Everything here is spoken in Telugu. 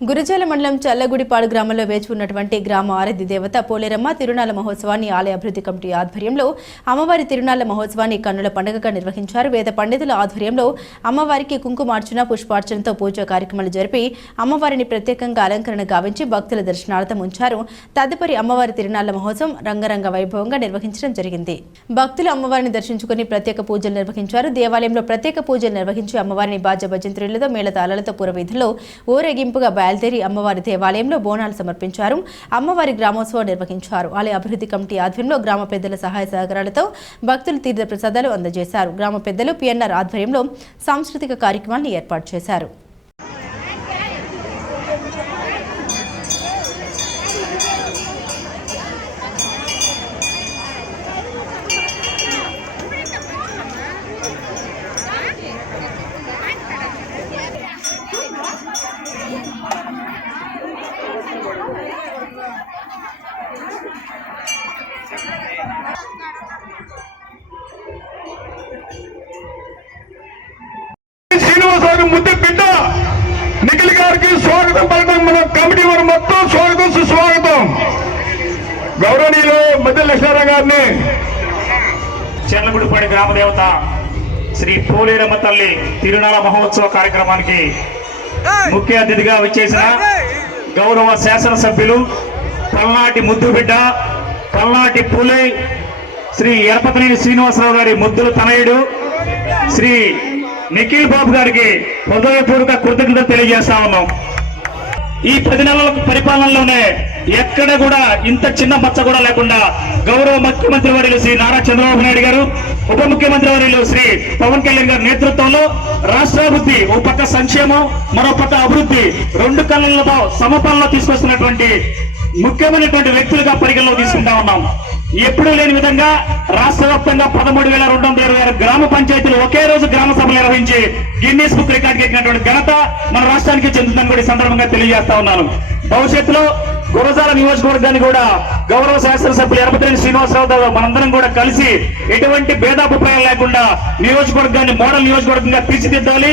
గురజాల మండలం చల్లగుడిపాడు గ్రామంలో వేచి ఉన్నటువంటి గ్రామ ఆరాధ్య దేవత పోలేరమ్మ తిరునాళ్ల మహోత్సవాన్ని ఆలయ అభివృద్ధి కమిటీ ఆధ్వర్యంలో అమ్మవారి తిరునాళ్ల మహోత్సవాన్ని కన్నుల పండుగగా నిర్వహించారు. వేద పండితుల ఆధ్వర్యంలో అమ్మవారికి కుంకుమార్చన పుష్పార్చనతో పూజా కార్యక్రమాలు జరిపి అమ్మవారిని ప్రత్యేకంగా అలంకరణ గావించి భక్తుల దర్శనార్థం ఉంచారు. తదుపరి అమ్మవారి తిరునాళ్ల మహోత్సవం రంగరంగ వైభవంగా నిర్వహించడం జరిగింది. భక్తులు అమ్మవారిని దర్శించుకుని ప్రత్యేక పూజలు నిర్వహించారు. దేవాలయంలో ప్రత్యేక పూజలు నిర్వహించి అమ్మవారిని బాజా భజంత్రులతో మేళతాళాలతో పురవీధుల్లో ఊరేగింపుగా బయలుదేరి అమ్మవారి దేవాలయంలో బోనాలు సమర్పించారు. అమ్మవారి గ్రామోత్సవం నిర్వహించారు. ఆలయ అభివృద్ధి కమిటీ ఆధ్వర్యంలో గ్రామ పెద్దల సహాయ సహకారాలతో భక్తులు తీర్థ ప్రసాదాలు అందజేశారు. గ్రామ పెద్దలు పిఎన్ఆర్ ఆధ్వర్యంలో సాంస్కృతిక కార్యక్రమాన్ని ఏర్పాటు చేశారు. శ్రీనివాసరావు ముద్దు బిడ్డ నిఖిల్ గారికి స్వాగతం పలకడం మన కమిటీ వారు మొత్తం స్వాగతం సుస్వాగతం. గౌరవనీయులు మధ్య లక్ష్మణరావు గారిని చెర్లగుడిపాడి గ్రామ దేవత శ్రీ పోలేరమ్మ తల్లి తిరునాళ్ల మహోత్సవ కార్యక్రమానికి ముఖ్య అతిథిగా విచ్చేసిన గౌరవ శాసనసభ్యులు పల్నాటి ముద్దు బిడ్డ పల్నాటి పులే శ్రీ ఎరపతనేని శ్రీనివాసరావు గారి ముద్దుల తనయుడు శ్రీ నిఖిల్ బాబు గారికి హృదయపూర్వక కృతజ్ఞత తెలియజేస్తా ఉన్నాం. ఈ 10 నెలల పరిపాలనలోనే ఎక్కడ కూడా ఇంత చిన్న మచ్చ కూడా లేకుండా గౌరవ ముఖ్యమంత్రి వర్యులు శ్రీ నారా చంద్రబాబు నాయుడు గారు, ఉప ముఖ్యమంత్రి వర్యులు శ్రీ పవన్ కళ్యాణ్ గారి నేతృత్వంలో రాష్ట్రాభివృద్ధి ఓ పక్క సంక్షేమం మరో పక్క అభివృద్ధి 2 కళ్ళతో సమపాలనలో తీసుకొస్తున్నటువంటి ముఖ్యమైనటువంటి వ్యక్తులుగా పరిగణలో తీసుకుంటా ఉన్నాం. ఎప్పుడూ లేని విధంగా రాష్ట్ర వ్యాప్తంగా 13,226 గ్రామ పంచాయతీలు ఒకే రోజు గ్రామ సభలు నిర్వహించి గిన్నీస్ బుక్ రికార్డుకి ఎక్కినటువంటి ఘనత మన రాష్ట్రానికి చెందుతుందని కూడా ఈ సందర్భంగా తెలియజేస్తా ఉన్నాను. భవిష్యత్తులో గురజాల నియోజకవర్గాన్ని కూడా గౌరవ శాసనసభ్యులు ఎరపతనేని శ్రీనివాసరావు మనందరం కూడా కలిసి ఎటువంటి భేదాభిప్రాయం లేకుండా నియోజకవర్గాన్ని మోడల్ నియోజకవర్గంగా తీర్చిదిద్దాలి.